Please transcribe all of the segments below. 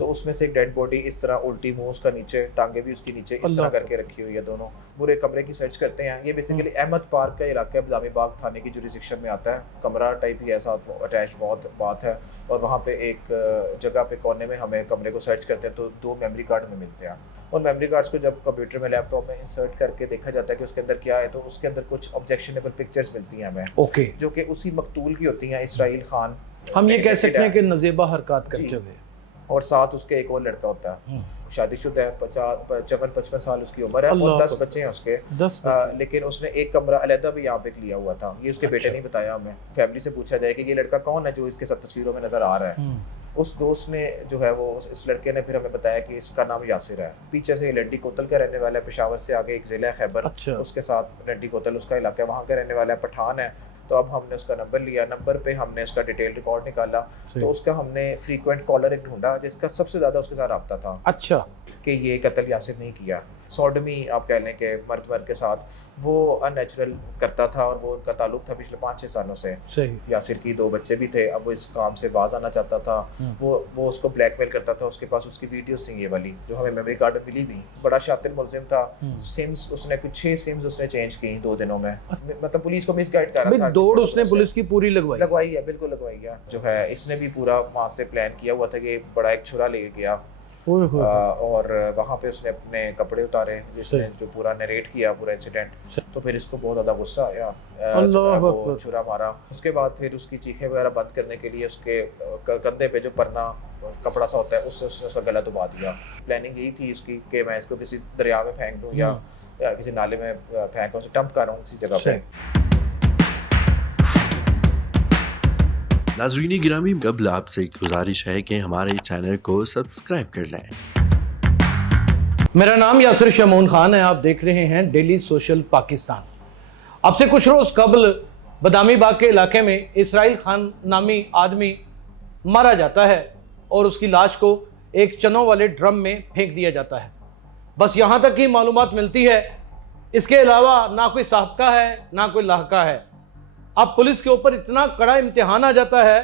तो उसमें से एक डेड बॉडी इस तरह उल्टी मुंह उसका नीचे, टांगे भी उसकी नीचे इस तरह करके रखी हुई है दोनों। पूरे कमरे की सर्च करते हैं। ये बेसिकली अहमद पार्क का इलाका है, बदामी बाग थाने की जुरिसडिक्शन में आता है। कमरा टाइप ही ऐसा अटैच बहुत बात है। और वहाँ पे एक जगह पे कोने में हमें कमरे को सर्च करते हैं तो 2 मेमोरी कार्ड में मिलते हैं। और मेमोरी कार्ड्स को जब कंप्यूटर में लैपटॉप में इंसर्ट करके देखा जाता है कि उसके अंदर क्या है, तो उसके अंदर कुछ ऑब्जेक्शनेबल पिक्चर्स मिलती हैं हमें, जो कि उसी मकतूल की होती हैं, इसराइल खान। हम ये कह सकते हैं कि नज़ेबा हरकत करते हुए। और साथ उसके एक और लड़का होता है, शादीशुदा है, 55 साल उसकी उम्र है और 10 बच्चे हैं उसके। लेकिन उसने एक कमरा अलहदा भी यहाँ पे लिया हुआ था। ये उसके बेटे ने बताया हमें। फैमिली से पूछा जाए कि ये लड़का कौन है जो इसके साथ तस्वीरों में नजर आ रहा है। उस दोस्त ने जो है वो इस लड़के ने फिर हमें बताया कि इसका नाम यासिर है। पीछे से ये लड्डी कोतल का रहने वाला है, पेशावर से आगे एक ज़िला है खैबर, उसके साथ लड्डी कोतल उसका इलाका है, वहाँ का रहने वाला है, पठान है। तो अब हमने उसका नंबर लिया, नंबर पे हमने इसका डिटेल रिकॉर्ड निकाला, तो उसका हमने फ्रीक्वेंट कॉलर एक ढूंढा जिसका सबसे ज़्यादा उसके साथ रब्ता था। अच्छा, कि ये कत्ल यासिर नहीं किया। सॉडमी आप कह लें कि मर्द के साथ वो अननेचुरल करता था और वो उनका ताल्लुक था पिछले 5-6 सालों से। यासिर की 2 बच्चे भी थे। अब वो इस काम से बाज आना चाहता था। वो उसको ब्लैकमेल करता था। उसके पास उसकी वीडियोस थी ये वाली जो हमें मेमोरी कार्ड में मिली भी। बड़ा शातिर मुलजिम था। सिम्स उसने कुछ 6 सिम्स उसने चेंज की 2 दिनों में। मतलब पुलिस को मिसगाइड कर रहा था। दौड़ उसने पुलिस की पूरी लगवाई है, बिल्कुल लगवाई है। जो है इसने भी पूरा वहाँ से प्लान किया हुआ था कि बड़ा एक छुरा लेके गया और वहाँ पे उसने अपने कपड़े उतारे, जिसने जो पूरा नरेट किया पूरा इंसिडेंट। तो फिर इसको बहुत ज़्यादा गुस्सा आया, वो छुरा मारा। उसके बाद फिर उसकी चीखें वगैरह बंद करने के लिए उसके कंधे पे जो परना कपड़ा सा होता है उससे उसने उसका गला दबा दिया। प्लानिंग यही थी उसकी कि मैं इसको किसी दरिया में फेंक दूँ या किसी नाले में फेंक उसे डंप कर रहा हूँ किसी जगह पे। नाज़रीन गिरामी, कबल आपसे गुजारिश है कि हमारे चैनल को सब्सक्राइब कर लें। मेरा नाम यासिर शमून खान है। आप देख रहे हैं डेली सोशल पाकिस्तान। अब से कुछ रोज़ कबल बदामी बाग के इलाके में इसराइल खान नामी आदमी मारा जाता है और उसकी लाश को एक चनों वाले ड्रम में फेंक दिया जाता है। बस यहाँ तक ही मालूमात मिलती है। इसके अलावा ना कोई साहबका है ना कोई लाहका है। अब पुलिस के ऊपर इतना कड़ा इम्तिहान आ जाता है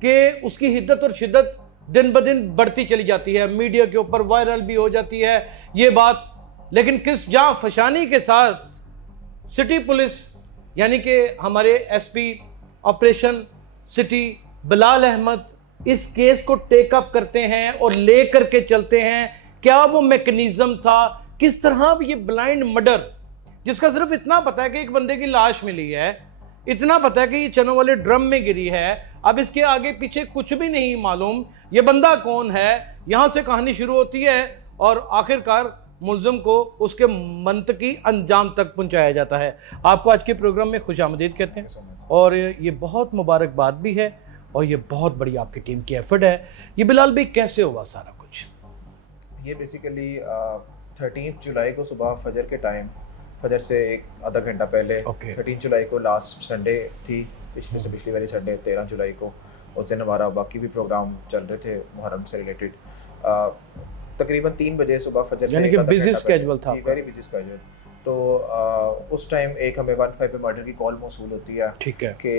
कि उसकी हिद्दत और शिद्दत दिन ब दिन बढ़ती चली जाती है। मीडिया के ऊपर वायरल भी हो जाती है ये बात। लेकिन किस जां फशानी के साथ सिटी पुलिस यानी कि हमारे SP operation city Bilal Ahmed इस केस को टेकअप करते हैं और ले करके चलते हैं। क्या वो मैकेनिज्म था, किस तरह ये ब्लाइंड मर्डर जिसका सिर्फ इतना पता है कि एक बंदे की लाश मिली है, इतना पता है कि ये चनों वाले ड्रम में गिरी है, अब इसके आगे पीछे कुछ भी नहीं मालूम ये बंदा कौन है। यहाँ से कहानी शुरू होती है और आखिरकार मुल्ज़िम को उसके मंतकी अंजाम तक पहुँचाया जाता है। आपको आज के प्रोग्राम में खुशामदीद कहते हैं और ये बहुत मुबारकबाद भी है और ये बहुत बड़ी आपकी टीम की एफर्ट है। ये बिलाल भाई कैसे हुआ सारा कुछ? ये बेसिकली 13 जुलाई को सुबह फजर के टाइम, फजर से एक आधा घंटा पहले 13 जुलाई को लास्ट संडे थी, पिछली वाली संडे 13 जुलाई को। उस दिन हमारा बाकी भी प्रोग्राम चल रहे थे मुहर्रम से रिलेटेड। तकरीबन 3 बजे सुबह फजर से कि बिजी स्केड्यूल था, वेरी बिजी स्केड्यूल। तो उस टाइम एक हमें 15 पे मर्डर की कॉल मौसूल होती है। ठीक है कि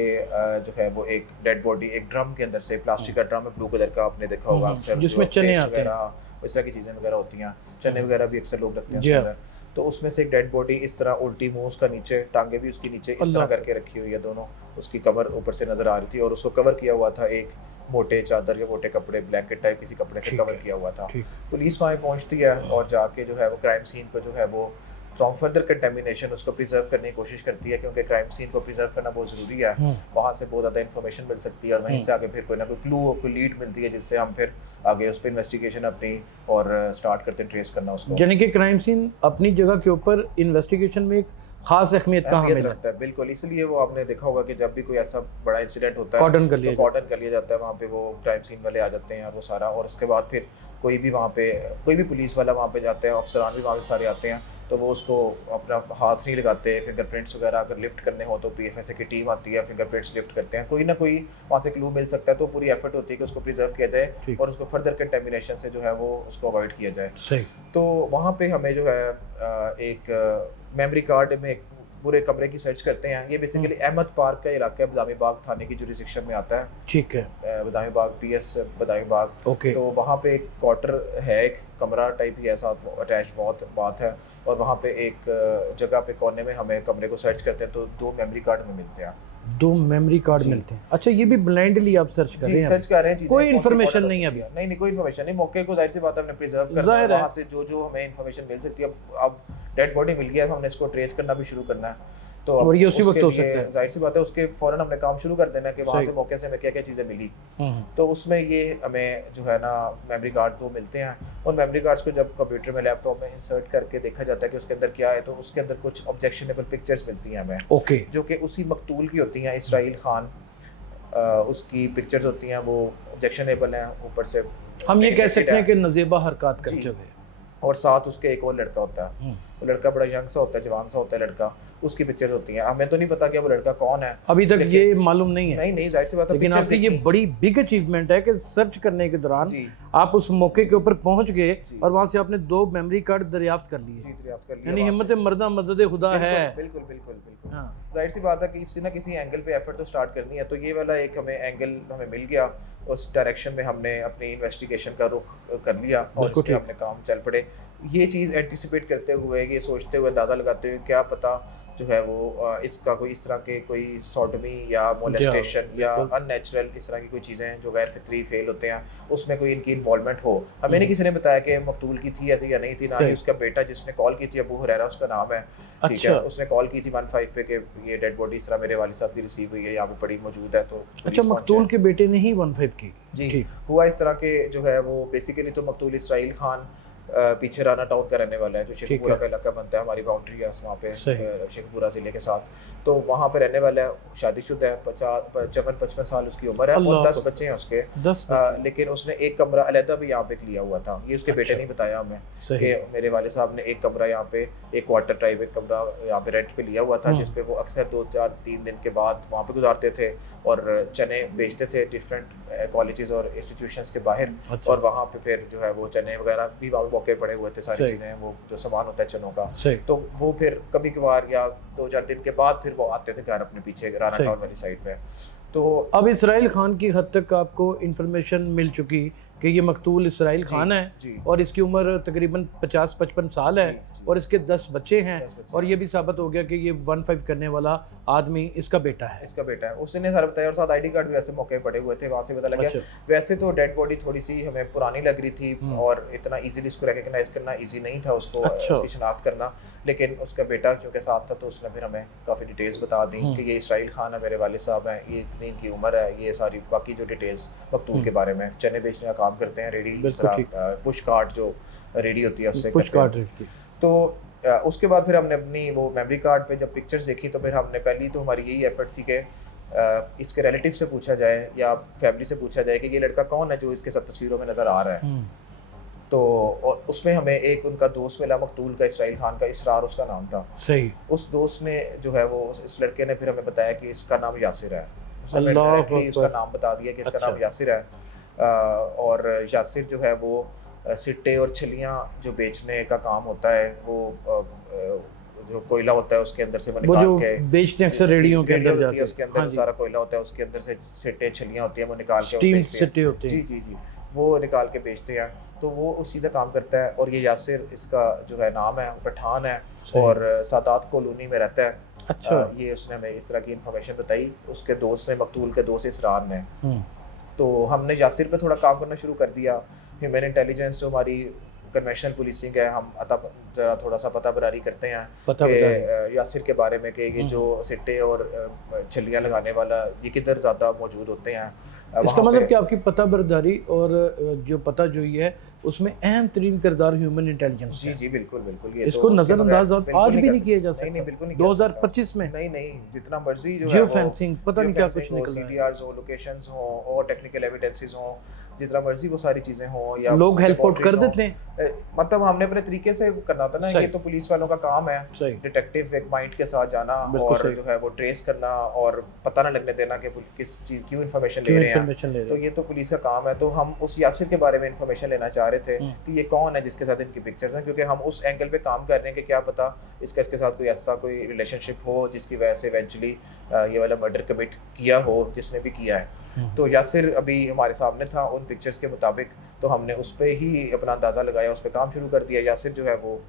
जो है वो एक डेड बॉडी एक ड्रम के अंदर से, प्लास्टिक का ड्रम है ब्लू कलर का, आपने देखा होगा अक्सर जिसमें चने आते हैं, इस तरह की चीज़ें वगैरह होती हैं, चने वगैरह भी अक्सर लोग रखते हैं उसके अंदर। तो उसमें से एक डेड बॉडी इस तरह उल्टी मुंह उसका नीचे, टांगे भी उसकी नीचे इस तरह करके रखी हुई है दोनों। उसकी कमर ऊपर से नज़र आ रही थी और उसको कवर किया हुआ था एक मोटे चादर या मोटे कपड़े, ब्लैंकेट टाइप किसी कपड़े से कवर किया हुआ था। पुलिस वहाँ पहुँचती है और जाके जो है वो क्राइम सीन को जो है वो फ्रॉम फर्दर कंटेमिनेशन उसको प्रिजर्व करने की कोशिश करती है, क्योंकि क्राइम सीन को प्रिजर्व करना बहुत ज़रूरी है। वहाँ से बहुत ज़्यादा इन्फॉर्मेशन मिल सकती है और वहीं से आगे फिर कोई ना कोई क्लू कोई लीड मिलती है जिससे हम फिर आगे उस पर इन्वेस्टिगेशन अपनी और स्टार्ट करते हैं ट्रेस करना उसको। यानी कि क्राइम सीन अपनी जगह के ऊपर इन्वेस्टिगेशन में एक खास अहमियत रखता है। बिल्कुल, इसलिए वो आपने देखा होगा कि जब भी कोई ऐसा बड़ा इंसिडेंट होता है कॉर्डन कर लिया जाता है, वहाँ पे वो क्राइम सीन वाले आ जाते हैं और वो सारा, और उसके बाद फिर कोई भी वहाँ पे कोई भी पुलिस वाला वहाँ पे जाते हैं, अफसरान भी वहाँ पे सारे आते हैं, तो वो उसको अपना हाथ नहीं लगाते। फिंगरप्रिंट्स वगैरह अगर लिफ्ट करने हो तो PFSA की टीम आती है, फिंगरप्रिंट्स लिफ्ट करते हैं, कोई ना कोई वहाँ से क्लू मिल सकता है। तो पूरी एफर्ट होती है कि उसको प्रिजर्व किया जाए और उसको फर्दर कंटेमिनेशन से जो है वो उसको अवॉइड किया जाए। सही। तो वहाँ पे हमें जो है एक मेमोरी कार्ड में एक पूरे कमरे की सर्च करते हैं। ये बेसिकली अहमद पार्क का इलाका है, बदामी बाग थाने की जुरिस्डिक्शन में आता है। ठीक है, बदामी बाग PS बदामी बाग। ओके। तो वहाँ पे एक क्वार्टर है, एक कमरा टाइप ही है, साथ अटैच बहुत बात है। और वहाँ पे एक जगह पे कोने में हमें कमरे को सर्च करते हैं तो 2 मेमोरी कार्ड में मिलते हैं। 2 मेमोरी कार्ड मिलते हैं। अच्छा, ये भी ब्लाइंडली आप सर्च कर रहे हैं? सर्च कर रहे हैं, कोई इन्फॉर्मेशन नहीं है अभी? नहीं, कोई इन्फॉर्मेशन नहीं। मौके को जाहिर सी बात है हमने प्रिजर्व करना है, वहाँ से जो हमें इन्फॉर्मेशन मिल सकती है। अब डेड बॉडी मिल गया है, हमने इसको ट्रेस करना भी शुरू करना है। तो और ये उसी वक्त हो सकता है, जाहिर सी बात है उसके फौरन हमने काम शुरू कर देना है कि वहाँ से मौके से हमें क्या क्या चीज़ें मिली। तो उसमें ये हमें जो है ना मेमोरी कार्ड 2 मिलते हैं। उन मेमोरी कार्ड्स को जब कंप्यूटर में लैपटॉप में इंसर्ट करके देखा जाता है कि उसके अंदर क्या है, तो उसके अंदर कुछ ऑब्जेक्शनेबल पिक्चर्स मिलती हैं हमें, ओके, जो कि उसी मकतूल की होती हैं, इसराइल खान। उसकी पिक्चर्स होती हैं, वो ऑब्जेक्शनेबल हैं ऊपर से। हम ये कह सकते हैं कि नजेबा हरकत करते हुए। और साथ उसके एक और लड़का होता है, वो लड़का बड़ा यंग सा होता है, जवान सा होता है लड़का, उसकी पिक्चर्स होती हैं। हमें तो नहीं पता कि वो लड़का कौन है, अभी तक ये मालूम नहीं है। नहीं जाहिर सी बात है, लेकिन आपकी ये बड़ी बिग अचीवमेंट है कि सर्च करने के दौरान आप उस मौके के ऊपर पहुंच गए और वहां से आपने 2 मेमोरी कार्ड दरियाफ्त कर लिए। यानी हिम्मत मर्दा मदद खुदा है। बिल्कुल। जाहिर सी बात है कि किसी ना किसी एंगल पे एफर्ट तो स्टार्ट करनी है। तो ये वाला एक हमें एंगल हमें मिल गया, उस डायरेक्शन में हमने अपनी इन्वेस्टिगेशन का रुख कर लिया और इस पे हमने काम चल पड़े। ये चीज़ एंटिसिपेट करते हुए, ये सोचते हुए, अंदाज़ा लगाते हुए, क्या पता जो है वो इसका कोई इस तरह के कोई सॉडमी या मोलेस्टेशन या अननेचुरल इस तरह की कोई चीज़ें जो गैर फितरी फेल होते हैं, उसमें कोई इनकी इन्वॉल्वमेंट हो। हमें नहीं किसी ने बताया कि मकतूल की थी ऐसी या नहीं थी, ना ही उसका बेटा जिसने कॉल की थी, अबू हुरैरा उसका नाम है, ठीक है, उसने कॉल की थी 15 पे कि ये डेड बॉडी इस तरह मेरे वालिद साहब की रिसीव हुई है, यहाँ पे पड़ी मौजूद है। तो अच्छा, मकतूल के बेटे ने ही 15 की? जी, हुआ इस तरह के जो है वो बेसिकली तो मकतूल इसराइल खान पीछे राना टाउन का रहने वाला है, जो शेखपुरा का इलाका बनता है, हमारी बाउंड्री है वहाँ पे शेखपुरा ज़िले के साथ। तो वहाँ पे रहने वाला है, शादीशुदा है, 55 साल उसकी उम्र है और 10 बच्चे हैं उसके। लेकिन उसने एक कमरा अलहदा भी यहाँ पे लिया हुआ था। ये उसके बेटे नहीं बताया हमें कि मेरे वाले साहब ने एक कमरा यहाँ पे, एक क्वार्टर टाइप एक कमरा यहाँ पे रेंट पे लिया हुआ था, जिसपे वो अक्सर 2-4-3 दिन के बाद वहाँ पे गुजारते थे और चने बेचते थे डिफरेंट कॉलेजेस और इंस्टीट्यूशंस के बाहर। और वहाँ पे फिर जो है वो चने वगैरह भी मौके पड़े हुए थे, सारी चीज़ें, वो जो सामान होता है चनों का। तो वो फिर कभी कभार या 2-4 दिन के बाद फिर वो आते थे घर अपने पीछे राना टाउन वाली साइड पे। तो अब इसराइल खान की हद तक आपको इन्फॉर्मेशन मिल चुकी कि ये मकतूल इसराइल खान है और इसकी उम्र तकरीबन 50-55 साल है और इसके 10 बच्चे हैं और ये भी साबित हो गया कि ये 15 करने वाला आदमी इसका बेटा है। उसने सारा बताया और साथ आईडी कार्ड भी ऐसे मौके पड़े हुए थे, वहाँ से पता लगा। वैसे तो डेड बॉडी थोड़ी सी हमें पुरानी लग रही थी और इतना इजीली इसको रिकॉग्नाइज करना इजी नहीं था, उसको उसकी शनाख्त करना। लेकिन उसका बेटा जो के साथ था तो उसने फिर हमें काफ़ी डिटेल्स बता दी कि ये इसराइल खान है, मेरे वाले साहब हैं, ये इतनी इनकी उम्र है, ये सारी बाकी जो डिटेल्स मकतूल के बारे में। चने बेचने का काम करते हैं, रेडी इस तरह पुश कार्ट जो रेडी होती है उससे करते हैं। तो उसके बाद फिर हमने अपनी वो मेमोरी कार्ड पे जब पिक्चर्स देखी तो फिर हमने पहली तो हमारी यही एफर्ट थी कि इसके रिलेटिव से पूछा जाए या फैमिली से पूछा जाए कि ये लड़का कौन है जो इसके साथ तस्वीरों में नज़र आ रहा है। तो और उसमें हमें एक उनका दोस्त मिला मकतूल का, इसराइल खान का, इसरार उसका नाम था। सही। उस दोस्त ने जो है वो इस लड़के ने फिर हमें बताया कि इसका नाम यासिर है। उसका नाम बता दिया कि इसका नाम यासिर है। और यासिर जो है वो सिट्टे और छलियाँ जो बेचने का काम होता है, वो जो कोयला होता है उसके अंदर से वो निकाल के बेचते हैं, अक्सर रेडियो के अंदर जाते हैं, उसके अंदर सारा कोयला होता है, उसके अंदर से सिट्टे छलियाँ होती हैं, वो निकाल के स्टीम सिट्टे होते हैं। जी वो निकाल के बेचते हैं। तो वो उस चीज़ का काम करता है। और ये यासिर इसका जो है नाम है, पठान है और सादात कॉलोनी में रहता है। अच्छा। ये उसने हमें इस तरह की इन्फॉर्मेशन बताई उसके दोस्त ने, मकतूल के दोस्त इसरार ने। तो हमने यासिर पे थोड़ा काम करना शुरू कर दिया। ह्यूमन इंटेलिजेंस जो हमारी कन्वेंशनल पुलिसिंग है, हम जरा थोड़ा सा पता बरारी करते हैं कि यासिर के बारे में कि ये जो सिट्टे और छलियाँ लगाने वाला ये किधर ज़्यादा मौजूद होते हैं। इसका मतलब कि आपकी पता बरदारी और जो पता जो ये है उसमें अहम तरीन किरदार ह्यूमन इंटेलिजेंस। जी बिल्कुल। ये इसको नज़रअंदाज आज भी नहीं किया जा सकता। नहीं बिल्कुल नहीं, 2025 में नहीं जितना मर्जी जो है जियो फेंसिंग पता नहीं क्या कुछ निकल रहा है, CDRs हो, लोकेशंस हो और टेक्निकल एविडेंसेस हो, जिस तरह मर्जी वो सारी चीज़ें हों, या लोग हेल्प आउट कर laboratories देते हैं। हों। मतलब हमने अपने तरीके से करना होता है ना, सही। ये तो पुलिस वालों का काम है, सही। डिटेक्टिव एक माइंड के साथ जाना बिल्कुल और सही। जो है वो ट्रेस करना और पता ना लगने देना कि किस चीज़ क्यों इन्फॉर्मेशन ले क्यों रहे हैं। इन्फॉर्मेशन ले तो रहे ये तो पुलिस का काम है। तो हम उस यासिर के बारे में इन्फॉर्मेशन लेना चाह रहे थे हम्म। कि ये कौन है जिसके साथ इनकी पिक्चर्स हैं, क्योंकि हम उस एंगल पे काम कर रहे हैं कि क्या पता इसके साथ कोई ऐसा कोई रिलेशनशिप हो जिसकी वजह से इवेंचुअली ये वाला मर्डर कमिट किया हो, जिसने भी किया है। तो यासिर अभी हमारे सामने था उन पिक्चर्स के मुताबिक, तो हमने उस पर ही अपना अंदाज़ा लगाया, उस पर काम शुरू कर दिया। यासिर जो है वो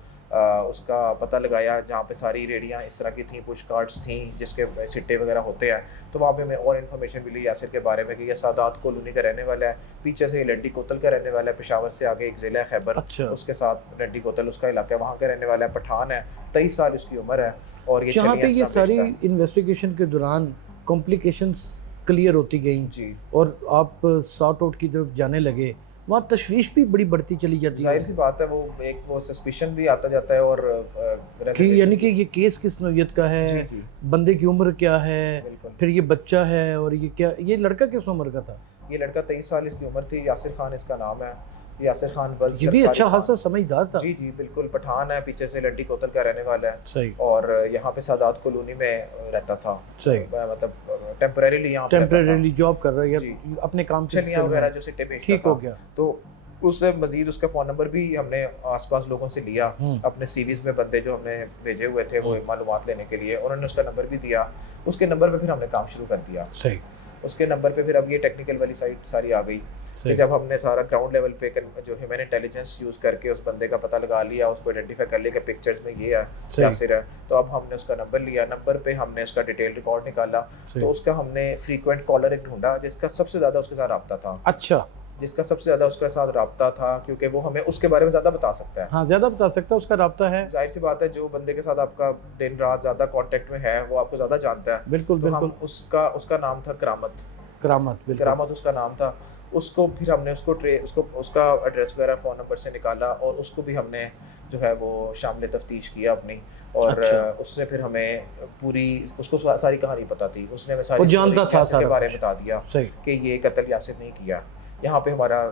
उसका पता लगाया जहाँ पे सारी रेडियाँ इस तरह की थी, पुश कार्ड्स थी जिसके सिट्टे वगैरह होते हैं। तो वहाँ पे हमें और इन्फॉर्मेशन मिली यासिर के बारे में कि यह सादात कॉलोनी का रहने वाला है, पीछे से ये लड्डी कोतल का रहने वाला है, पेशावर से आगे एक ज़िला है खैबर, अच्छा। उसके साथ लड्डी कोतल उसका इलाका है, वहाँ का रहने वाला है, पठान है, 23 साल उसकी उम्र है। और ये जहाँ पे चलियाँ ये इस्लाम सारी बेचता है। इन्वेस्टिगेशन के दौरान कॉम्प्लिकेशंस क्लियर होती गई जी, और आप सॉर्ट आउट की तरफ जाने लगे, वहाँ तशवीश भी बड़ी बढ़ती चली जाती जाहिर है सी बात है, वो सस्पिशन भी आता जाता है और कि reservation- यानी कि ये केस किस नौयत का है, जी जी बंदे की उम्र क्या है, बिल्कुल। फिर ये बच्चा है और ये क्या, ये लड़का किस उम्र का था? ये लड़का 23 साल इसकी उम्र थी, यासिर खान इसका नाम है। यासिर खान वल्द ये भी सरकारी अच्छा खान। खासा समझदार था। जी जी बिल्कुल, पठान है, पीछे से लड्डी कोतल का रहने वाला है सही और यहाँ पे सादात कॉलोनी में रहता था। सही। मतलब टेम्परेरीली यहाँ पे रहता था। टेम्परेरीली जॉब कर रहा है जी। या अपने काम के चलियाँ सिलसिले में। वगैरह जो सिट्टे बेचता ठीक था। हो गया। तो उससे मजीद उसका फ़ोन नंबर भी हमने आसपास लोगों से लिया, हम्म। अपने सीवीज़ में बंदे जो हमने भेजे हुए थे वो मालूमात लेने के लिए, उन्होंने उसका नंबर भी दिया। उसके नंबर पे फिर हमने काम शुरू कर दिया। सही उसके नंबर पे फिर अब ये टेक्निकल वाली साइड सारी आ गई कि सही। जब हमने सारा ग्राउंड लेवल पे जो ह्यूमन इंटेलिजेंस यूज़ करके उस बंदे का पता लगा लिया, उसको आइडेंटिफाई कर लिया कि पिक्चर्स में ये है, सही। यासिर है, तो अब हमने उसका नंबर लिया। नंबर पे हमने उसका डिटेल रिकॉर्ड निकाला, सही। तो उसका हमने फ्रीक्वेंट कॉलर एक ढूंढा जिसका सबसे ज़्यादा उसके साथ रब्ता था। अच्छा, जिसका सबसे ज़्यादा उसके साथ रब्ता था, क्योंकि वो हमें उसके बारे में ज़्यादा बता सकता है। हाँ ज़्यादा बता सकता है, उसका राब्ता है। जाहिर सी बात है, जो बंदे के साथ आपका दिन रात ज़्यादा कांटेक्ट में है वो आपको ज़्यादा जानता है। बिल्कुल तो बिल्कुल। हम उसका नाम था करामत। करामत, बिल्कुल। करामत उसका नाम था। उसको फिर हमने उसका एड्रेस वगैरह फ़ोन नंबर से निकाला और उसको भी हमने जो है वो शामिल तफ्तीश किया अपनी, और अच्छा। उसने फिर हमें पूरी उसको सारी कहानी पता थी। उसने हमें सारी वो जानता स्टोरी था यासिर के सारा बारे में कुछ। बता दिया सही। कि ये कत्ल यासिर ने किया। यहाँ पे हमारा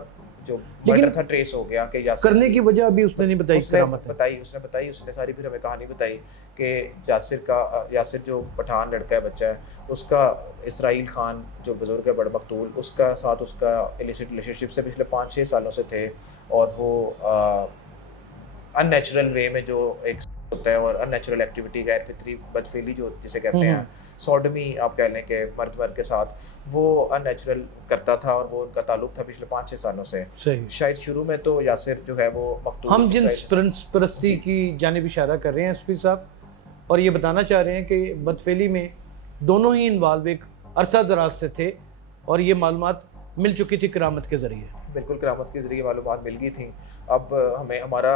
जो लेकिन मर्डर था ट्रेस हो गया कि यासिर करने की वजह अभी उसने नहीं बताई। करामत है। उसने बताई उसने सारी फिर हमें कहानी बताई कि यासिर जो पठान लड़का है, बच्चा है, उसका इसराइल खान जो बुजुर्ग है बड़ मकतूल, उसका साथ उसका इलिसिट रिलेशनशिप से पिछले 5-6 सालों से थे, और वो अननेचुरल वे में जो एक होता है और अननेचुरल एक्टिविटी, गैर फितरी बदफेली जो जिसे कहते हैं, सॉडमी आप कह लें कि मर्द के साथ, वो अननेचुरल करता था और वो उनका ताल्लुक था पिछले 5-6 सालों से। सही। शायद शुरू में तो यासिर जो है वो मकतूल हम जिन इसराइल- परस्ती की जानिब इशारा कर रहे हैं एसपी साहब, और ये बताना चाह रहे हैं कि बदफेली में दोनों ही इन्वॉल्व एक अरसा दराज से थे और ये मालूमात मिल चुकी थी करामत के ज़रिए। बिल्कुल, करामत के ज़रिए मालूमात मिल गई थी। अब हमें हमारा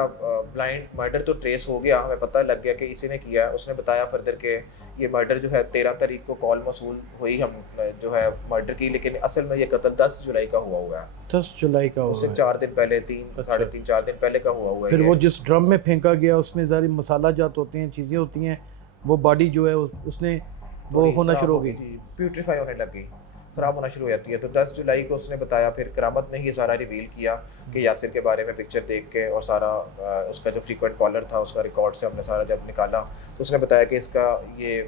ब्लाइंड मर्डर तो ट्रेस हो गया, हमें पता लग गया कि इसी ने किया है। उसने बताया फर्दर के ये मर्डर जो है 13 तारीख को कॉल मौसूल हुई हम जो है मर्डर की, लेकिन असल में ये कत्ल 10 जुलाई का हुआ है। 10 जुलाई का उससे हुआ है। 4 दिन पहले, 3-3.5 दिन पहले का हुआ है फिर ये। वो जिस ड्रम में फेंका गया उसमें सारी मसाला जात होते हैं, चीज़ें होती हैं, वो बॉडी जो है उसने वो थोड़ी होना खराब शुरू हो हो गई। जी, प्यूट्रीफाई होने लग गई, ख़राब होना शुरू हो जाती है। तो 10 जुलाई को उसने बताया, फिर करामत ने ये सारा रिवील किया कि यासिर के बारे में पिक्चर देख के और सारा उसका जो फ्रीक्वेंट कॉलर था उसका रिकॉर्ड से हमने सारा जब निकाला, तो उसने बताया कि इसका ये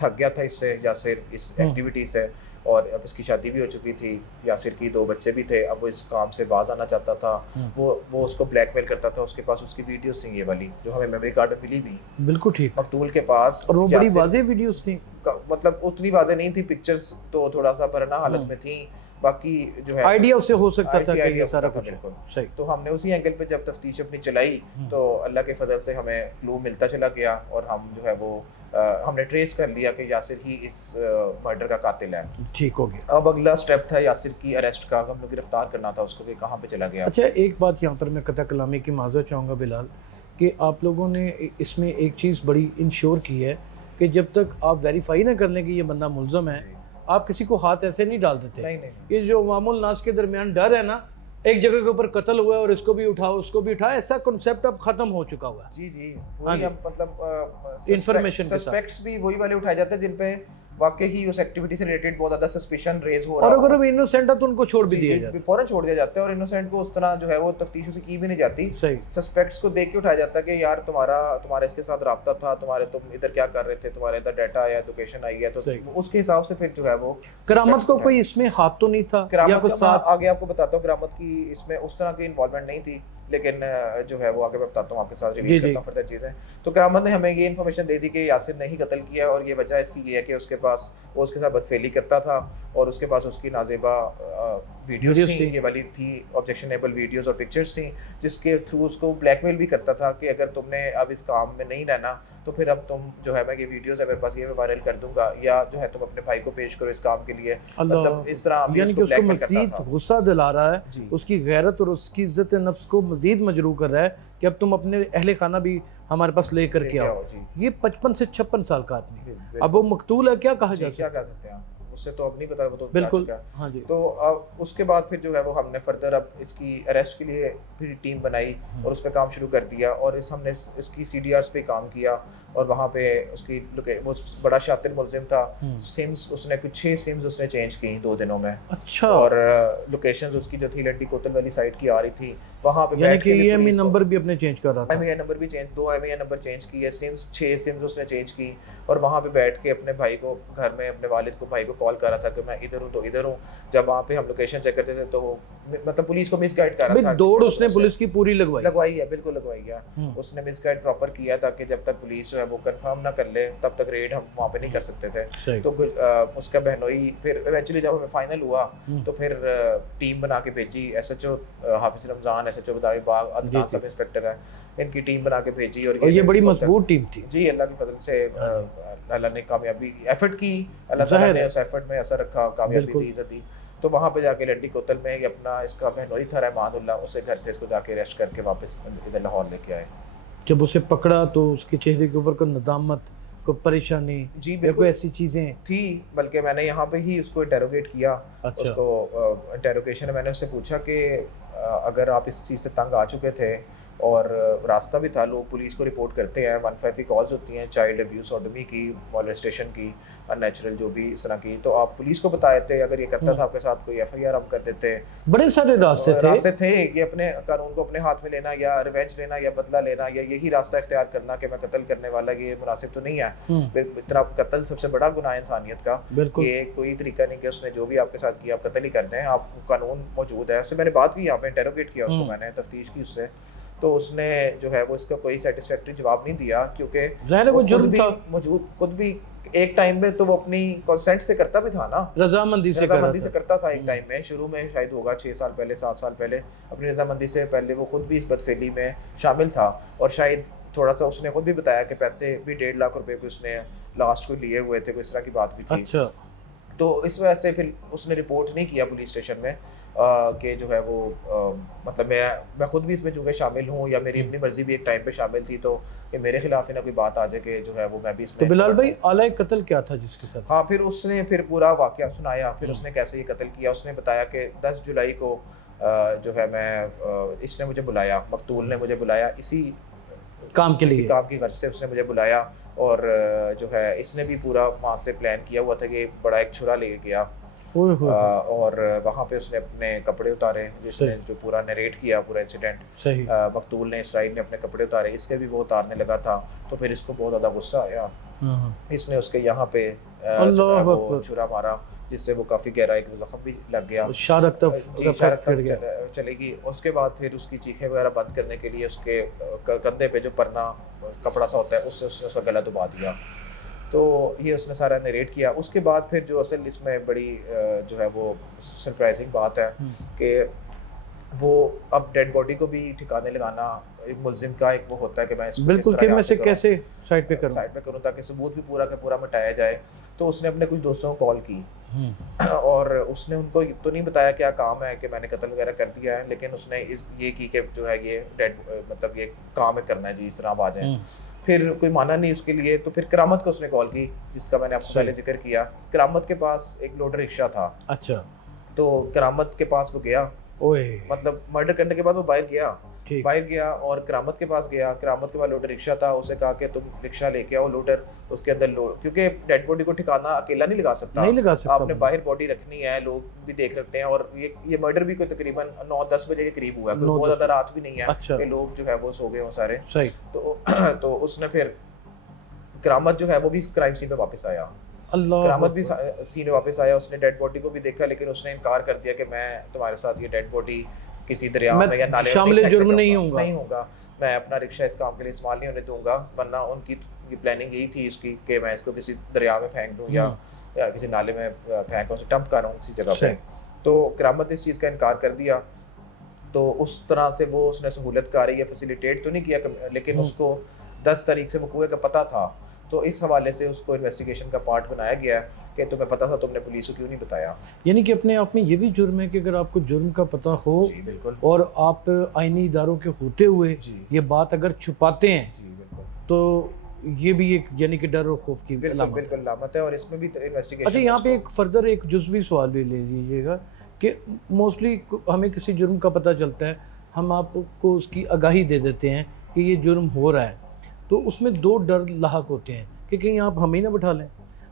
थक गया था इससे, यासिर इस एक्टिविटी से, और अब इसकी शादी भी हो चुकी थी, यासिर की 2 बच्चे भी थे। अब वो इस काम से बाज आना चाहता था, वो उसको ब्लैकमेल करता था। उसके पास उसकी वीडियोस थी ये वाली जो हमें मेमोरी कार्ड में मिली भी, बिल्कुल ठीक। मकतूल के पास, और वो बड़ी यासिर वाज़ेह वीडियोस थी। मतलब उतनी वाज़ेह नहीं थी, पिक्चर्स तो थोड़ा सा पराना हालत में थी, बाकी जो है आइडिया उससे हो सकता था कि आइडिया ये सारा होता था, कुछ बिल्कुल। सही। तो हमने उसी एंगल पे जब तफ्तीश अपनी चलाई तो अल्लाह के फजल से हमें क्लू मिलता चला गया, और हम जो है वो हमने ट्रेस कर लिया कि यासिर ही इस मर्डर का कातिल है। ठीक हो गया। अब अगला स्टेप था यासिर की अरेस्ट का, हम लोग गिरफ्तार करना था उसको कि कहाँ पे चला गया। अच्छा, एक बात यहाँ पर मैं कथा कलामी की माजरत चाहूँगा बिलाल, कि आप लोगों ने इसमें एक चीज़ बड़ी इंश्योर की है कि जब तक आप वेरीफाई ना कर लें कि ये बंदा मुलज़म है, आप किसी को हाथ ऐसे नहीं डाल देते। नहीं। ये जो मामूल नास के दरमियान डर है ना, एक जगह के ऊपर कत्ल हुआ है और इसको भी उठाओ उसको भी उठाओ, ऐसा कॉन्सेप्ट अब खत्म हो चुका हुआ है। जी हाँ वही जी। अब मतलब Information के साथ। सस्पेक्ट्स भी वही वाले उठाए जाते हैं जिन पे वाकई ही उस एक्टिविटी से रिलेटेड बहुत ज़्यादा सस्पिशन रेज हो और रहा अगर हो, वो इनोसेंट है तो उनको छोड़ भी दिया जाता फौरन छोड़ दिया जाता है और इनोसेंट को उस तरह जो है वो तफ्तीश उसे की भी नहीं जाती। सही। सस्पेक्ट्स को देख के उठाया जाता है कि यार तुम्हारा इसके साथ रब्ता था, तुम इधर क्या कर रहे थे, तुम्हारे इधर डाटा या लोकेशन आई है, तो सही। उसके हिसाब से फिर जो है वो करामत को कोई इसमें हाथ तो नहीं था या करामत कुछ का साथ? मैं आगे आपको बताता हूँ, करामत की इसमें उस तरह की इन्वॉल्वमेंट नहीं थी, लेकिन जो है वो आगे मैं बताता हूँ आपके साथ, रिवील करता हूँ फर्दर चीज़ें। तो करामत ने हमें ये इन्फॉर्मेशन दे दी कि यासिर ने ही कत्ल किया और ये वजह इसकी ये है कि वो उसके साथ बदफेली करता था और उसके पास उसकी नाजेबा वीडियोस थी, ये वाली थी ऑब्जेक्शनेबल वीडियोस और पिक्चर्स थी, जिसके थ्रू उसको ब्लैकमेल भी करता था कि अगर तुमने अब इस काम में नहीं रहना तो फिर अब तुम जो है मैं ये वीडियोस है मेरे पास, ये मैं वायरल कर दूंगा, या जो है तुम अपने भाई को पेश करो इस काम के लिए। मतलब इस तरह यानी कि उसको मजीद गुस्सा दिला रहा है, उसकी गैरत और उसकी इज्जत नफ्स को मजीद मजरूह कर रहा है कि अब तुम अपने अहले खाना भी हमारे पास लेकर के आओ। ये 55 से 56 साल का आदमी, अब वो मकतूल है, क्या कहा जाए, क्या कह सकते हैं उससे तो अब नहीं पता, वो तो बिल्कुल। हाँ जी। तो अब उसके बाद फिर जो है वो हमने फर्दर अब इसकी अरेस्ट के लिए फिर टीम बनाई और उस पर काम शुरू कर दिया और हमने इसकी CDRs पे काम किया और वहाँ पे उसकी वो बड़ा शातिर मुलजिम था। सिम्स उसने कुछ 6 सिम्स उसने चेंज की 2 दिनों में। अच्छा। और लोकेशंस उसकी जो थी लड्डी कोतल वाली साइड की आ रही थी, वहाँ पे यानी कि EMI नंबर भी अपने चेंज कर रहा था। EMI नंबर भी चेंज, 2 EMI नंबर चेंज किए, 6 सिम्स उसने चेंज की और वहाँ पे बैठ के अपने भाई को घर में अपने वालिद को भाई को कॉल कर रहा था कि मैं इधर हूँ तो इधर हूँ। जब वहाँ पे हम लोकेशन चेक करते थे तो मतलब पुलिस को मिसगाइड कर रहा था। दौड़ उसने पुलिस की पूरी लगवाई है, बिल्कुल लगवाई है। उसने मिसगाइड प्रॉपर किया ताकि जब तक पुलिस जो है वो कंफर्म ना कर ले तब तक रेड हम वहाँ पे नहीं कर सकते थे। तो उसका बहनोई फिर इवेंचुअली जब हमें फाइनल हुआ तो फिर टीम बना के भेजी, SHO हाफिज रमजान, SHO बदावी बाग, अदनान सब इंस्पेक्टर है, इनकी टीम बना के भेजी और ये बड़ी मजबूत टीम थी जी। अल्लाह की फजल से अल्लाह ने कामयाबी एफर्ट की, अल्लाह ताला ने उस एफर्ट में असर रखा, कामयाबी दी, इज्जत दी। तो वहाँ पे जाके लड्डी कोतल में अपना इसका बहनोई था रहमानुल्लाह, उसे घर से इसको जाके अरेस्ट करके वापस इधर लाहौर लेके आए। जब उसे पकड़ा तो उसके चेहरे के ऊपर कोई नदामत, कोई परेशानी जी बिल्कुल ऐसी चीज़ें थी, बल्कि मैंने यहाँ पे ही उसको इंटेरोगेट किया। अच्छा। उसको इंटेरोगेशन में मैंने उससे पूछा कि अगर आप इस चीज़ से तंग आ चुके थे और रास्ता भी था, लोग पुलिस को रिपोर्ट करते हैं, 155 की कॉल्स होती हैं चाइल्ड अब्यूज़, सोडोमी की, मॉलेस्टेशन की, अननेचुरल जो भी इस तरह की, तो आप पुलिस को बताए थे, अगर ये करता था आपके साथ कोई FIR हम कर देते। बड़े सारे रास्ते थे कि अपने कानून को अपने हाथ में लेना या रिवेंज लेना या बदला लेना या यही रास्ता इख्तियार करना कि मैं कत्ल करने वाला, ये मुनासिब तो नहीं है। इतना कत्ल सबसे बड़ा गुनाह है इंसानियत का, ये कोई तरीका नहीं कि उसने जो भी आपके साथ किया आप कत्ल ही कर दें, आप कानून मौजूद है। उससे मैंने बात की, यहाँ पे इंटेरोगेट किया उसको, मैंने तफ्तीश की उससे, तो उसने जो है वो इसका कोई सेटिस्फैक्टरी जवाब नहीं दिया क्योंकि वो खुद भी एक टाइम में तो वो अपनी कंसेंट से करता भी था ना, रजामंदी से करता था। एक टाइम में शुरू में शायद होगा 6 साल पहले 7 साल पहले, अपनी रजामंदी से पहले वो खुद भी इस बदफेली में शामिल था और शायद थोड़ा सा उसने खुद भी बताया कि पैसे भी 1.5 लाख रुपए को उसने लास्ट को लिए हुए थे, कोई इस तरह की बात भी थी। अच्छा। तो इस वजह से फिर उसने रिपोर्ट नहीं किया पुलिस स्टेशन में कि जो है वो मतलब मैं खुद भी इसमें चूँकि शामिल हूँ या मेरी अपनी मर्जी भी एक टाइम पे शामिल थी, तो कि मेरे खिलाफ ही ना कोई बात आ जाए कि जो है वो मैं भी इसमें। तो बिलाल भाई आला कत्ल क्या था जिसके साथ? हाँ, फिर उसने फिर पूरा वाकया सुनाया, फिर उसने कैसे ये कत्ल किया। उसने बताया कि 10 जुलाई को जो है मैं इसने मुझे बुलाया, मकतूल ने मुझे बुलाया इसी काम के लिए, इसी काम की गर्ज से उसने मुझे बुलाया और जो है इसने भी पूरा वहाँ से प्लान किया हुआ था कि बड़ा एक छुरा लेके गया और वहाँ पे उसने अपने कपड़े उतारे, जिसने जो पूरा नरेट किया पूरा इंसिडेंट, मकतूल ने, इसराइल ने अपने कपड़े उतारे, इसके भी वो उतारने लगा था। तो फिर इसको बहुत ज़्यादा गुस्सा आया, इसने उसके यहाँ पे वो छुरा मारा जिससे वो काफ़ी गहरा एक जख्म भी लग गया, शारक तक चलेगी। उसके बाद फिर उसकी चीखें वगैरह बंद करने के लिए उसके कंधे पे जो परना कपड़ा सा होता है उससे उसने उसका गला दबा दिया। तो ये उसने सारा नरेट किया। उसके बाद फिर जो असल इसमें बड़ी जो है वो सरप्राइजिंग बात है कि वो अब डेड बॉडी को भी ठिकाने लगाना एक मुल्जिम का एक वो होता है कि मैं इसको बिल्कुल कि मैं से कैसे साइड पे करूं ताकि सबूत भी पूरा का पूरा मिटाया जाए। तो उसने अपने कुछ दोस्तों को कॉल की और उसने उनको तो नहीं बताया क्या काम है कि मैंने कत्ल वगैरह कर दिया है, लेकिन उसने ये की कि जो है ये डेड मतलब ये काम है करना है जी, इस तरह आ जाए। फिर कोई माना नहीं उसके लिए, तो फिर करामत को उसने कॉल की जिसका मैंने आपको पहले जिक्र किया। करामत के पास एक लोडर रिक्शा था। अच्छा। तो करामत के पास वो गया, मतलब मर्डर करने के बाद वो बाहर गया ठीक। बाहर गया और करामत के पास गया। करामत के पास लोडर रिक्शा था, उसे कहा कि तुम रिक्शा लेके आओ। लोडर उसके अंदर लोड, क्योंकि डेड बॉडी को ठिकाना अकेला नहीं लगा सकता, नहीं लगा सकता आपने बाहर बॉडी रखनी है, लोग भी देख रखते हैं। और ये मर्डर भी कोई तकरीबन 9-10 बजे के करीब हुआ है, कोई बहुत ज़्यादा रात भी नहीं है अच्छा। कि लोग जो है वो सो गए हों सारे। सही। तो उसने फिर करामत जो है वो भी क्राइम सीन पे वापस आया। अल्लाह करामत भी सीन पे वापस आया, उसने डेड बॉडी को भी देखा, लेकिन उसने इनकार कर दिया कि मैं तुम्हारे साथ ये डेड बॉडी किसी दरिया में या नाले में शामिल जुर्म नहीं नहीं होगा, मैं अपना रिक्शा इस काम के लिए इस्तेमाल नहीं होने दूंगा। वरना उनकी ये प्लानिंग यही थी उसकी कि मैं इसको किसी दरिया में फेंक दूं या किसी नाले में फेंक उसे डंप कर रहा हूँ किसी जगह पे। तो करामत ने इस चीज़ का इनकार कर दिया। तो उस तरह से वो उसने सहूलत कारी है, फैसिलिटेट तो नहीं किया, लेकिन उसको 10 तारीख से वकूए का पता था। तो इस हवाले से उसको इन्वेस्टिगेशन का पार्ट बनाया गया कि तुम्हें पता था, तुमने पुलिस को क्यों नहीं बताया। यानी कि अपने आप में ये भी जुर्म है कि अगर आपको जुर्म का पता हो जी बिल्कुल, और आप आईनी इदारों के होते हुए जी ये बात अगर छुपाते हैं जी बिल्कुल, तो ये भी एक यानी कि डर और खौफ की बिल्कुल अलामत है। बिल्कुल लामत है। और इसमें भी इन्वेस्टिगेशन। अच्छा, यहाँ पे एक फर्दर एक जुज़वी सवाल भी ले लीजिएगा कि मोस्टली हमें किसी जुर्म का पता चलता है, हम आपको उसकी आगाही दे देते हैं कि ये जुर्म हो रहा है, तो उसमें 2 डर लाहक होते हैं कि कहीं आप हमें ना बैठा लें,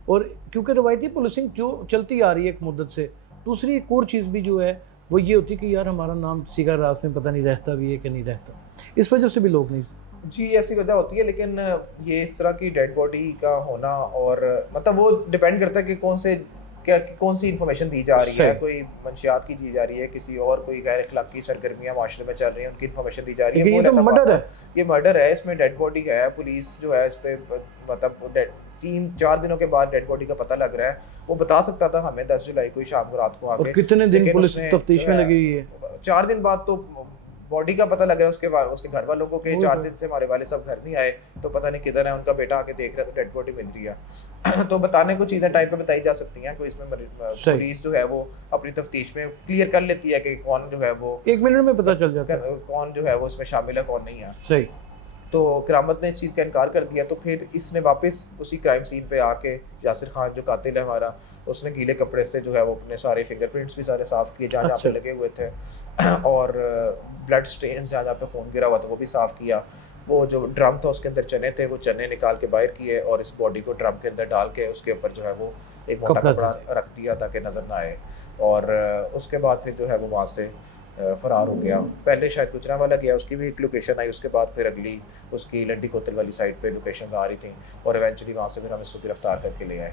और क्योंकि रवायती पुलिसिंग जो चलती आ रही है एक मुद्दत से। दूसरी एक और चीज़ भी जो है वो ये होती है कि यार हमारा नाम सिगा रास में पता नहीं रहता भी है कि नहीं रहता, इस वजह से भी लोग नहीं। जी ऐसी वजह होती है, लेकिन ये इस तरह की डेड बॉडी का होना, और मतलब वो डिपेंड करता है कि कौन सी इन्फॉर्मेशन दी जा रही है। कोई मंशियात की दी जा रही है, किसी और कोई गैर अखलाकी सरगर्मियाँ माशरे में चल रही हैं, उनकी इन्फॉर्मेशन दी जा रही है। ये तो मर्डर है, ये मर्डर है, इसमें डेड बॉडी है। पुलिस जो है इस पर मतलब 3-4 दिनों के बाद डेड बॉडी का पता लग रहा है। वो बता सकता था हमें 10 जुलाई को शाम को रात को आके। कितने दिन पुलिस तफ्तीश में लगी हुई है? 4 दिन बाद तो बॉडी का पता लग रहा है उसके बाद उसके घर वालों को कि 4 दिन से हमारे वाले सब घर नहीं आए, तो पता नहीं किधर है। उनका बेटा आके देख रहा है तो डेड बॉडी मिल रही है। तो बताने को चीज़ें टाइम पे बताई जा सकती हैं, कोई इसमें पुलिस जो है वो अपनी तफ्तीश में क्लियर कर लेती है कि कौन जो है वो 1 मिनट में पता चल जाता है कौन जो है वो इसमें शामिल है, कौन नहीं है। सही। तो करामत ने इस चीज़ का इनकार कर दिया। तो फिर इसने वापस उसी क्राइम सीन पे आके यासिर खान जो कातिल है हमारा, उसने गीले कपड़े से जो है वो अपने सारे फिंगरप्रिंट्स भी सारे साफ़ किए जहाँ पे लगे हुए थे, और ब्लड स्टेन्स जहाँ पे खून गिरा हुआ था वो भी साफ़ किया। वो जो ड्रम था उसके अंदर चने थे, वो चने निकाल के बाहर किए और इस बॉडी को ड्रम के अंदर डाल के उसके ऊपर जो है वो एक मोटा कपड़ा रख दिया ताकि नज़र ना आए। और उसके बाद फिर जो है वो वहाँ से फ़रार हो गया। पहले शायद गुजरांवाला गया, उसकी भी एक लोकेशन आई, उसके बाद फिर अगली उसकी लंडी कोतल वाली साइड पे लोकेशन आ रही थी, और इवेंचुअली वहाँ से फिर हम इसको गिरफ्तार करके ले आए।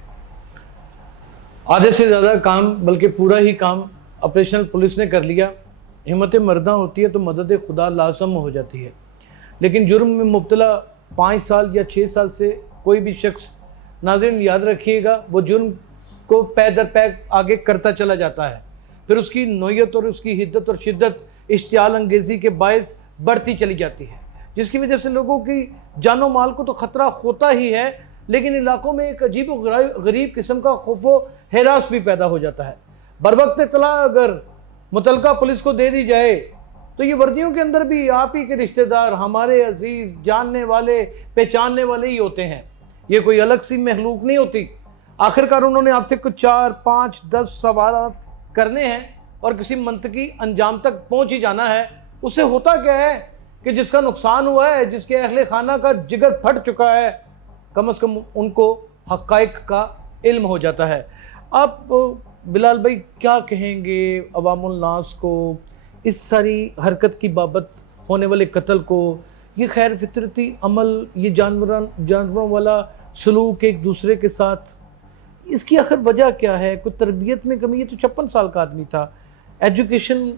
आधे से ज़्यादा काम, बल्कि पूरा ही काम ऑपरेशनल पुलिस ने कर लिया। हिम्मत मर्दा होती है तो मदद खुदा लाजम हो जाती है, लेकिन जुर्म में मुब्तला 5 साल या 6 साल से कोई भी शख्स, नाज़रीन याद रखिएगा, वो जुर्म को पै दर पै आगे करता चला जाता है, फिर उसकी नौयत और उसकी हिद्दत और शिद्दत इश्तियाल अंगेज़ी के बायस बढ़ती चली जाती है, जिसकी वजह से लोगों की जानो माल को तो ख़तरा होता ही है, लेकिन इलाकों में एक अजीब व गरीब किस्म का खौफ व हिरास भी पैदा हो जाता है। बरवक्त इत्तला अगर मुतलका पुलिस को दे दी जाए तो ये वर्दियों के अंदर भी आप ही के रिश्तेदार, हमारे अजीज़, जानने वाले, पहचानने वाले ही होते हैं। ये कोई अलग सी महलूक नहीं होती। आखिरकार उन्होंने आपसे कुछ 4, 5, 10 सवाल करने हैं और किसी मंतकी अंजाम तक पहुंच ही जाना है। उससे होता क्या है कि जिसका नुकसान हुआ है, जिसके अहले खाना का जिगर फट चुका है, कम से कम उनको हक़ाइक़ का इल्म हो जाता है। आप बिलाल भाई क्या कहेंगे अवामुल नास को इस सारी हरकत की बाबत, होने वाले कत्ल को, ये खैर फितरती अमल, ये जानवरों वाला सलूक एक दूसरे के साथ, इसकी आखिर वजह क्या है? कोई तरबियत में कमी? ये तो 56 साल का आदमी था, एजुकेशन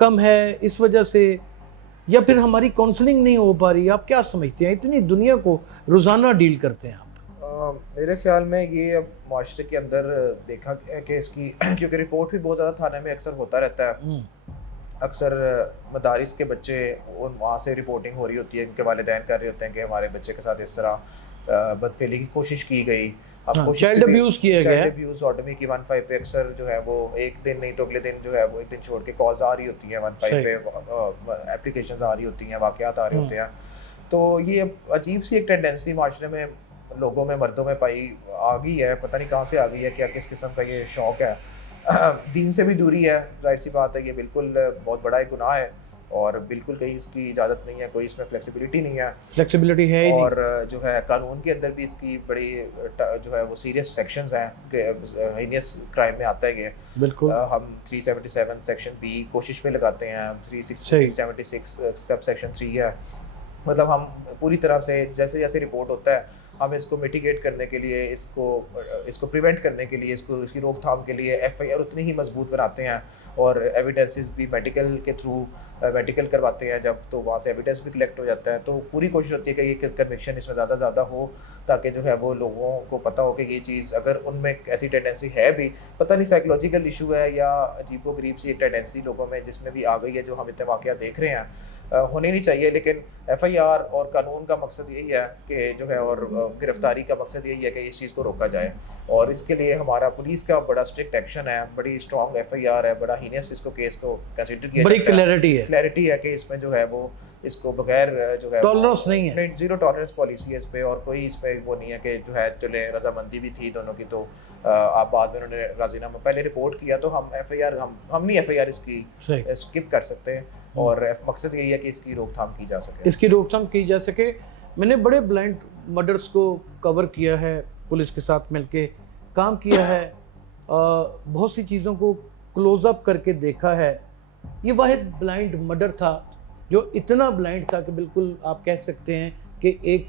कम है इस वजह से, या फिर हमारी काउंसलिंग नहीं हो पा रही? आप क्या समझते हैं? इतनी दुनिया को रोज़ाना डील करते हैं आप। मेरे ख्याल में ये अब माशरे के अंदर देखा गया है कि इसकी क्योंकि रिपोर्ट भी बहुत ज़्यादा थाने में अक्सर होता रहता है। अक्सर मदारिस के बच्चे वहाँ से रिपोर्टिंग हो रही होती है, उनके वालिदैन कर रहे होते हैं कि हमारे बच्चे के साथ इस तरह बदफेली की कोशिश की गई। चाइल्ड अब्यूज़ किया गया, चाइल्ड अब्यूज़ ऑटमी की 15 पे अक्सर जो है वो एक दिन नहीं तो अगले दिन जो है वो एक दिन छोड़ के कॉल्स आ रही होती हैं, 15 पे एप्लीकेशंस आ रही होती हैं, वाक़यात आ रहे होते हैं। तो ये अजीब सी एक टेंडेंसी माशरे में लोगों में, मर्दों में पाई आ गई है, पता नहीं कहाँ से आ गई है, क्या किस किस्म का ये शौक़ है। दीन से भी दूरी है, जाहिर सी बात है, ये बिल्कुल बहुत बड़ा एक गुनाह है और बिल्कुल कहीं इसकी इजाज़त नहीं है, कोई इसमें फ्लेक्सिबिलिटी नहीं है। फ्लेक्सिबिलिटी है ही नहीं। और जो है कानून के अंदर भी इसकी बड़ी जो है वो सीरियस सेक्शंस हैं, हीनियस क्राइम में आता है ये। बिल्कुल हम 377 सेक्शन बी कोशिश में लगाते हैं, सही। 376 सब सेक्शन 3 है। मतलब हम पूरी तरह से जैसे जैसे रिपोर्ट होता है हम इसको मिटिगेट करने के लिए, इसको प्रिवेंट करने के लिए, इसकी रोकथाम के लिए एफआईआर उतनी ही मजबूत बनाते हैं और एविडेंसेस भी मेडिकल के थ्रू मेडिकल करवाते हैं जब, तो वहाँ से एविडेंस भी कलेक्ट हो जाता है। तो पूरी कोशिश होती है कि ये कन्विक्शन इसमें ज़्यादा हो, ताकि जो है वो लोगों को पता हो कि ये चीज़ अगर उनमें ऐसी टेंडेंसी है भी, पता नहीं साइकोलॉजिकल इशू है या अजीबोगरीब सी एक टेंडेंसी लोगों में जिसमें भी आ गई है, जो हम इतने वाक़या देख रहे हैं, होनी नहीं चाहिए। लेकिन एफआईआर और कानून का मकसद यही है कि जो है, और गिरफ्तारी का मकसद यही है कि इस चीज़ को रोका जाए। और इसके लिए हमारा पुलिस का बड़ा स्ट्रिक्ट एक्शन है, बड़ी स्ट्रॉन्ग एफआईआर है, बड़ा हीनियस इसको केस को कंसिडर किया बड़ी जाता है। क्लैरिटी है, कि इसमें जो है वो इसको बगैर जो है टॉलरेंस नहीं है, जीरो टॉलरेंस पॉलिसी है इस पे, और कोई इस पे वो नहीं है कि जो है चले रजामंदी भी थी दोनों की, तो आप बाद में उन्होंने राजीनामा पहले रिपोर्ट किया तो हम एफआईआर हम नहीं एफआईआर इसकी स्किप कर सकते हैं। और मकसद यही है कि इसकी रोकथाम की जा सके, इसकी रोकथाम की जा सके। मैंने बड़े ब्लाइंड मर्डर्स को कवर किया है, पुलिस के साथ मिलके काम किया है, बहुत सी चीज़ों को क्लोजअप करके देखा है। ये वाहिद ब्लाइंड मर्डर था जो इतना ब्लाइंड था कि बिल्कुल आप कह सकते हैं कि एक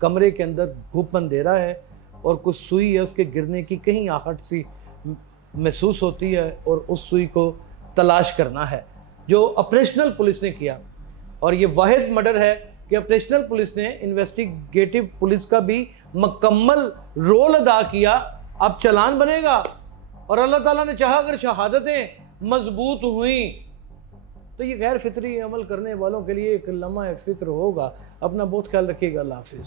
कमरे के अंदर घुप अंधेरा है और कुछ सुई है, उसके गिरने की कहीं आहट सी महसूस होती है और उस सुई को तलाश करना है, जो ऑपरेशनल पुलिस ने किया। और ये वाहिद मर्डर है कि ऑपरेशनल पुलिस ने, इन्वेस्टिगेटिव पुलिस का भी मुकम्मल रोल अदा किया। अब चालान बनेगा और अल्लाह ताला ने चाहा अगर शहादतें मजबूत हुई तो ये गैर फितरी अमल करने वालों के लिए एक लम्हा फिक्र होगा। अपना बहुत ख्याल रखिएगा। अल्लाह हाफिज़।